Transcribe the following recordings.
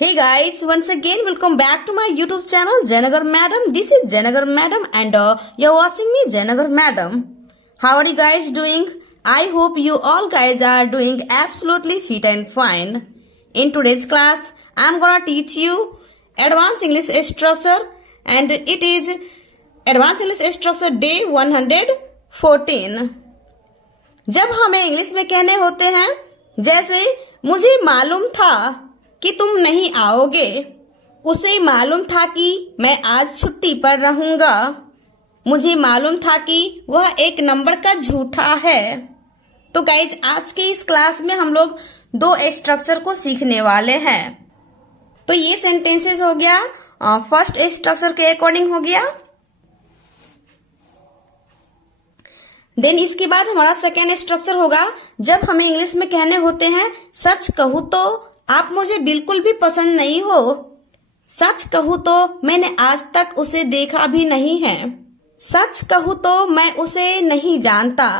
Hey guys, once again welcome back to my YouTube channel Jayanagar Madam. This is Jayanagar Madam and you're watching me Jayanagar Madam. How are you guys doing? I hope you all guys are doing absolutely fit and fine. In today's class, I'm gonna teach you Advanced English Structure and it is Advanced English Structure Day 114. जब हमें English में कहने होते हैं जैसे मुझे मालूम था कि तुम नहीं आओगे, उसे मालूम था कि मैं आज छुट्टी पर रहूंगा, मुझे मालूम था कि वह एक नंबर का झूठा है। तो गाइज आज के इस क्लास में हम लोग दो स्ट्रक्चर को सीखने वाले हैं। तो ये सेंटेंसेस हो गया फर्स्ट स्ट्रक्चर के अकॉर्डिंग हो गया। देन इसके बाद हमारा सेकेंड स्ट्रक्चर होगा जब हमें इंग्लिश में कहने होते हैं सच कहूं तो आप मुझे बिल्कुल भी पसंद नहीं हो, सच कहूं तो मैंने आज तक उसे देखा भी नहीं है, सच कहूं तो मैं उसे नहीं जानता।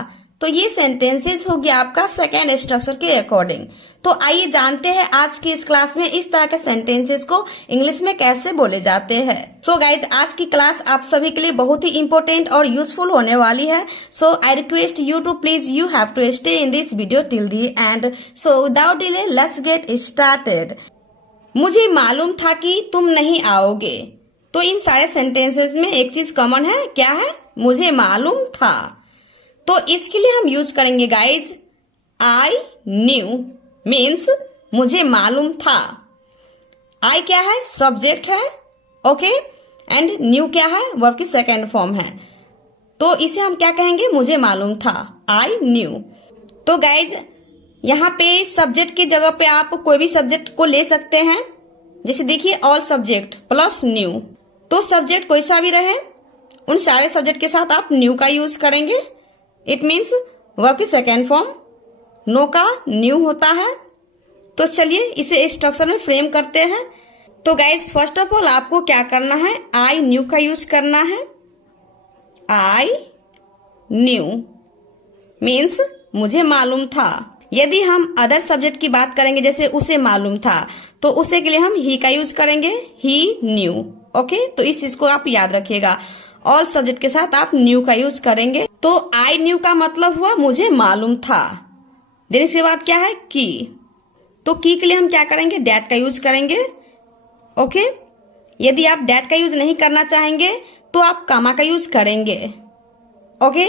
तो ये सेंटेंसेस हो गया आपका सेकेंड स्ट्रक्चर के अकॉर्डिंग। तो आइए जानते हैं आज की इस क्लास में इस तरह के सेंटेंसेस को इंग्लिश में कैसे बोले जाते हैं। सो गाइज आज की क्लास आप सभी के लिए बहुत ही इंपॉर्टेंट और यूजफुल होने वाली है। So I request you to please you have to stay in this video till the end. So without delay let's get started. मुझे मालूम था कि तुम नहीं आओगे। तो इन सारे सेंटेंसेस में एक चीज कॉमन है, क्या है? मुझे मालूम था। तो इसके लिए हम यूज करेंगे गाइज आई न्यू मीन्स मुझे मालूम था। आई क्या है? सब्जेक्ट है, ओके, एंड न्यू क्या है? वर्ब की सेकेंड फॉर्म है। तो इसे हम क्या कहेंगे? मुझे मालूम था, आई न्यू। तो गाइज यहाँ पे सब्जेक्ट की जगह पे आप कोई भी सब्जेक्ट को ले सकते हैं। जैसे देखिए ऑल सब्जेक्ट प्लस न्यू। तो सब्जेक्ट कोई सा भी रहे उन सारे सब्जेक्ट के साथ आप न्यू का यूज करेंगे। इट मीन्स वर्ब की सेकेंड फॉर्म नो का न्यू होता है। तो चलिए इसे स्ट्रक्चर में फ्रेम करते हैं। तो गाइज फर्स्ट ऑफ ऑल आपको क्या करना है? आई न्यू का यूज करना है। आई न्यू मीन्स मुझे मालूम था। यदि हम अदर सब्जेक्ट की बात करेंगे जैसे उसे मालूम था तो उसे के लिए हम ही का यूज करेंगे, ही न्यू। ओके, तो इस चीज को आप याद रखिएगा। ऑल सब्जेक्ट के साथ आप न्यू का यूज करेंगे। तो आई न्यू का मतलब हुआ मुझे मालूम था। देन इसके बाद क्या है? की। तो की के लिए हम क्या करेंगे? डैट का यूज करेंगे। ओके, यदि आप डैट का यूज नहीं करना चाहेंगे तो आप कामा का यूज करेंगे। ओके,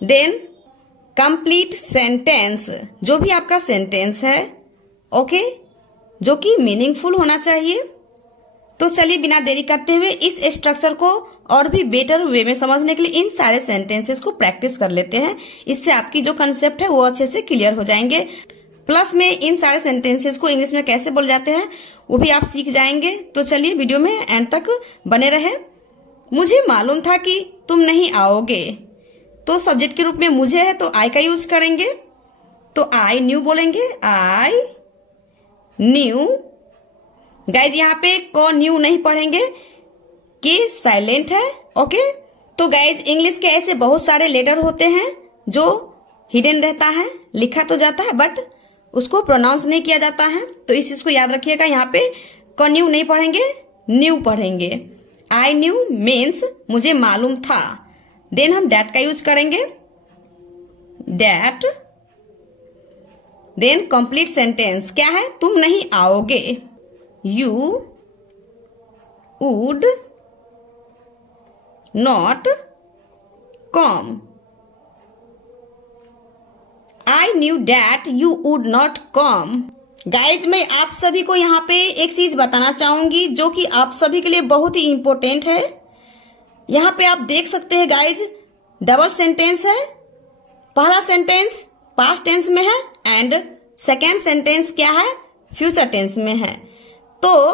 देन कंप्लीट सेंटेंस, जो भी आपका सेंटेंस है, ओके, जो कि मीनिंगफुल होना चाहिए। तो चलिए बिना देरी करते हुए इस स्ट्रक्चर को और भी बेटर वे में समझने के लिए इन सारे सेंटेंसेस को प्रैक्टिस कर लेते हैं। इससे आपकी जो कंसेप्ट है वो अच्छे से क्लियर हो जाएंगे। प्लस में इन सारे सेंटेंसेस को इंग्लिश में कैसे बोले जाते हैं वो भी आप सीख जाएंगे। तो चलिए वीडियो में एंड तक बने रहे। मुझे मालूम था कि तुम नहीं आओगे। तो सब्जेक्ट के रूप में मुझे है तो आई का यूज करेंगे। तो आई न्यू बोलेंगे, आई न्यू। गाइज यहाँ पे को न्यू नहीं पढ़ेंगे कि साइलेंट है। ओके, तो गाइज इंग्लिश के ऐसे बहुत सारे लेटर होते हैं जो हिडन रहता है, लिखा तो जाता है बट उसको प्रोनाउंस नहीं किया जाता है। तो इस चीज को याद रखिएगा। यहाँ पे को न्यू नहीं पढ़ेंगे, न्यू पढ़ेंगे। आई न्यू मीन्स मुझे मालूम था। देन हम डैट का यूज करेंगे, डैट। देन कंप्लीट सेंटेंस क्या है? तुम नहीं आओगे, you would not come. I knew that you would not come. Guys मैं आप सभी को यहाँ पे एक चीज बताना चाहूंगी जो कि आप सभी के लिए बहुत ही इंपॉर्टेंट है। यहाँ पे आप देख सकते हैं गाइज डबल सेंटेंस है। पहला सेंटेंस पास्ट टेंस में है एंड सेकेंड सेंटेंस क्या है? फ्यूचर टेंस में है। तो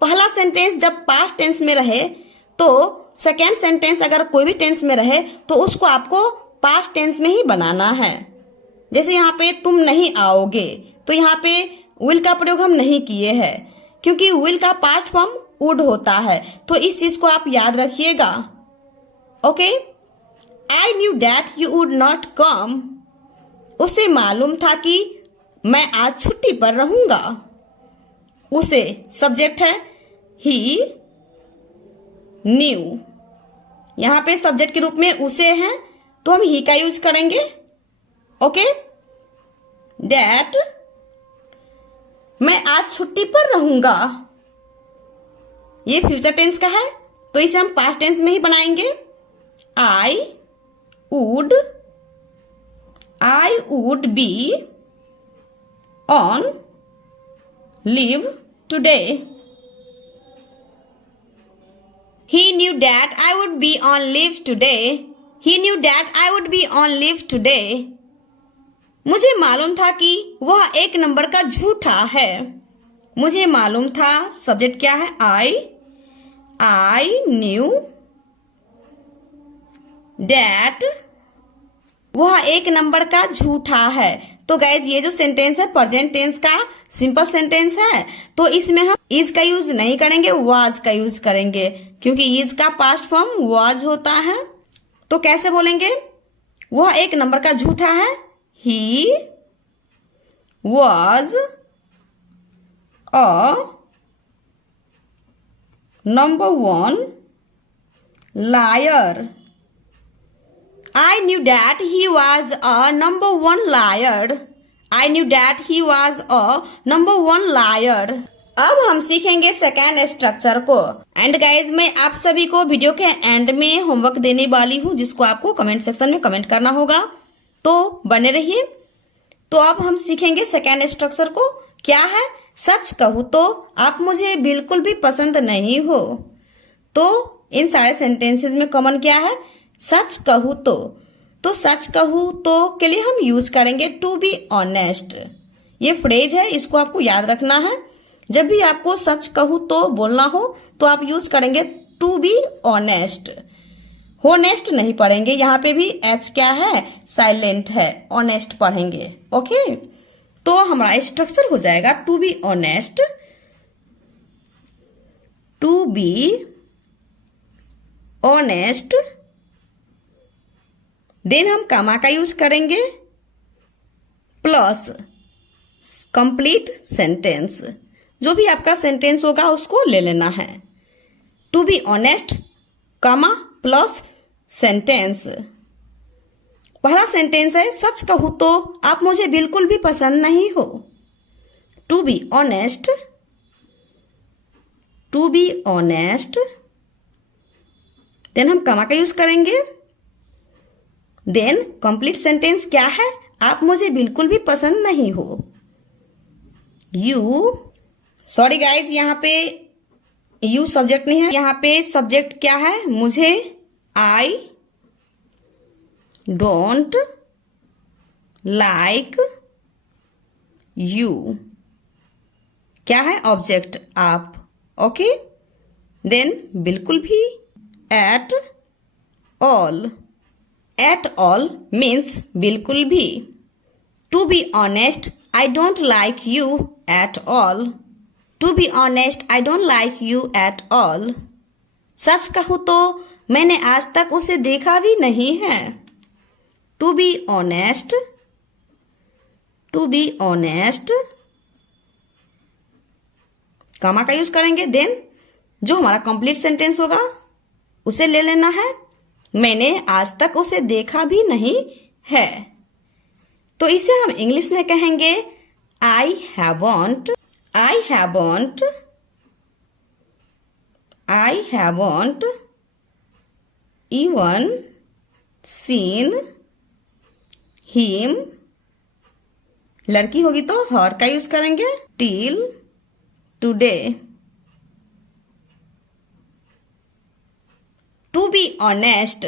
पहला सेंटेंस जब पास्ट टेंस में रहे तो सेकेंड सेंटेंस अगर कोई भी टेंस में रहे तो उसको आपको पास्ट टेंस में ही बनाना है। जैसे यहाँ पे तुम नहीं आओगे तो यहाँ पे विल का प्रयोग हम नहीं किए हैं क्योंकि विल का पास्ट फॉर्म वुड होता है। तो इस चीज को आप याद रखिएगा। Okay, I knew that you would not come. उसे मालूम था कि मैं आज छुट्टी पर रहूंगा। उसे, सब्जेक्ट है ही न्यू। यहां पे सब्जेक्ट के रूप में उसे है तो हम ही का यूज करेंगे। ओके, दैट मैं आज छुट्टी पर रहूंगा, ये फ्यूचर टेंस का है तो इसे हम पास्ट टेंस में ही बनाएंगे। I would be on leave today. He knew that I would be on leave today. He knew that I would be on leave today. मुझे मालूम था कि वह एक नंबर का झूठा है। मुझे मालूम था, सब्जेक्ट क्या है? I knew that वह एक नंबर का झूठा है। तो गाइज ये जो सेंटेंस है प्रेजेंट टेंस का सिंपल सेंटेंस है, तो इसमें हम इज का यूज नहीं करेंगे, वाज का यूज करेंगे, क्योंकि इज का पास्ट फॉर्म वाज होता है। तो कैसे बोलेंगे? वह एक नंबर का झूठा है। He was a number one liar. I knew that he was a number one liar. I knew that he was a number one liar. अब हम सीखेंगे सेकेंड स्ट्रक्चर को। एंड गाइज मैं आप सभी को वीडियो के एंड में होमवर्क देने वाली हूँ, जिसको आपको कमेंट सेक्शन में कमेंट करना होगा, तो बने रहिए। तो अब हम सीखेंगे सेकेंड स्ट्रक्चर को। क्या है? सच कहूँ तो आप मुझे बिल्कुल भी पसंद नहीं हो। तो इन सारे सेंटेंसेस में कॉमन क्या है? सच कहूँ तो सच कहूँ तो के लिए हम यूज करेंगे टू बी ऑनेस्ट। ये फ्रेज है, इसको आपको याद रखना है। जब भी आपको सच कहूँ तो बोलना हो तो आप यूज करेंगे टू बी ऑनेस्ट। होनेस्ट नहीं पढ़ेंगे, यहाँ पे भी एच क्या है? साइलेंट है। ऑनेस्ट पढ़ेंगे। ओके, तो हमारा स्ट्रक्चर हो जाएगा to be honest, to be honest, then हम कामा का यूज करेंगे प्लस कंप्लीट सेंटेंस। जो भी आपका सेंटेंस होगा उसको ले लेना है। To be honest comma plus sentence. पहला सेंटेंस है सच कहूं तो आप मुझे बिल्कुल भी पसंद नहीं हो। To be honest, to be honest, then हम कामा का यूज करेंगे। देन कंप्लीट सेंटेंस क्या है? आप मुझे बिल्कुल भी पसंद नहीं हो। यू, सॉरी गाइज, यहाँ पे यू सब्जेक्ट नहीं है, यहाँ पे सब्जेक्ट क्या है? मुझे। आई डोंट लाइक यू क्या है? ऑब्जेक्ट आप। ओके, देन बिल्कुल भी। At all, at all means बिल्कुल भी। To be honest I don't like you at all. To be honest I don't like you at all. सच कहूं तो मैंने आज तक उसे देखा भी नहीं है। To be honest, to be honest, comma का यूज करेंगे। देन जो हमारा कंप्लीट सेंटेंस होगा उसे ले लेना है। मैंने आज तक उसे देखा भी नहीं है, तो इसे हम इंग्लिश में कहेंगे I haven't, I haven't, I haven't even seen him. लड़की होगी तो हर का यूज करेंगे। Till today. To be honest,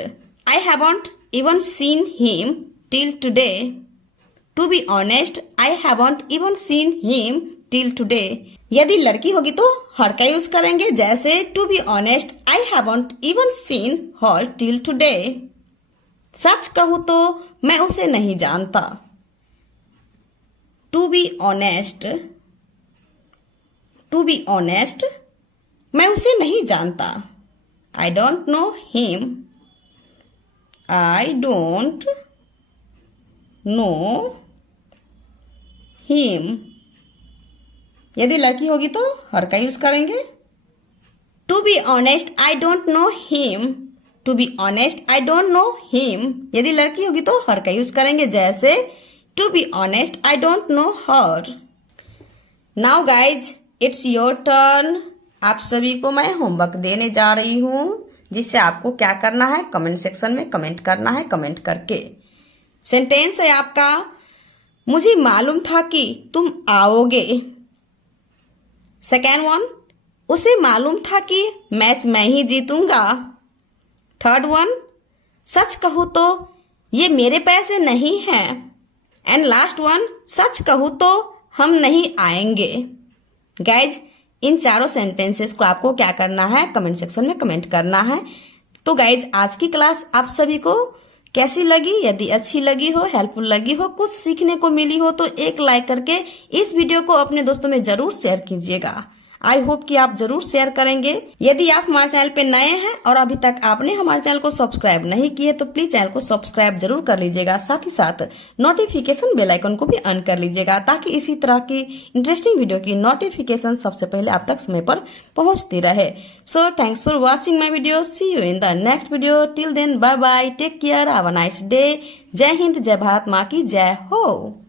I haven't even seen him till today. To be honest, I haven't even seen him till today. यदि लड़की होगी तो her का यूज करेंगे, जैसे to be honest, I haven't even seen her till today. सच कहूँ तो मैं उसे नहीं जानता। To be honest, to be honest, मैं उसे नहीं जानता। I don't know him. I don't know him. यदि लड़की होगी तो हर का यूज करेंगे। To be honest I don't know him. To be honest I don't know him. यदि लड़की होगी तो हर का यूज करेंगे, जैसे to be honest I don't know her. Now guys it's your turn. आप सभी को मैं होमवर्क देने जा रही हूं, जिससे आपको क्या करना है, कमेंट सेक्शन में कमेंट करना है। कमेंट करके सेंटेंस है आपका, मुझे मालूम था कि तुम आओगे। सेकेंड वन, उसे मालूम था कि मैच मैं ही जीतूंगा। थर्ड वन, सच कहूं तो ये मेरे पैसे नहीं हैं। एंड लास्ट वन, सच कहूं तो हम नहीं आएंगे। गाइज इन चारों सेंटेंसेस को आपको क्या करना है, कमेंट सेक्शन में कमेंट करना है। तो गाइज आज की क्लास आप सभी को कैसी लगी? यदि अच्छी लगी हो, हेल्पफुल लगी हो, कुछ सीखने को मिली हो तो एक लाइक करके इस वीडियो को अपने दोस्तों में जरूर शेयर कीजिएगा। आई होप कि आप जरूर शेयर करेंगे। यदि आप हमारे चैनल पे नए हैं और अभी तक आपने हमारे चैनल को सब्सक्राइब नहीं किए तो प्लीज चैनल को सब्सक्राइब जरूर कर लीजिएगा। साथ ही साथ नोटिफिकेशन बेल आइकन को भी ऑन कर लीजिएगा, ताकि इसी तरह की इंटरेस्टिंग वीडियो की नोटिफिकेशन सबसे पहले आप तक समय पर पहुंचती रहे। So thanks for watching my video. See you in the next video. Till then bye bye, take care, have a nice day. जय हिंद, जय भारत माँ की जय हो।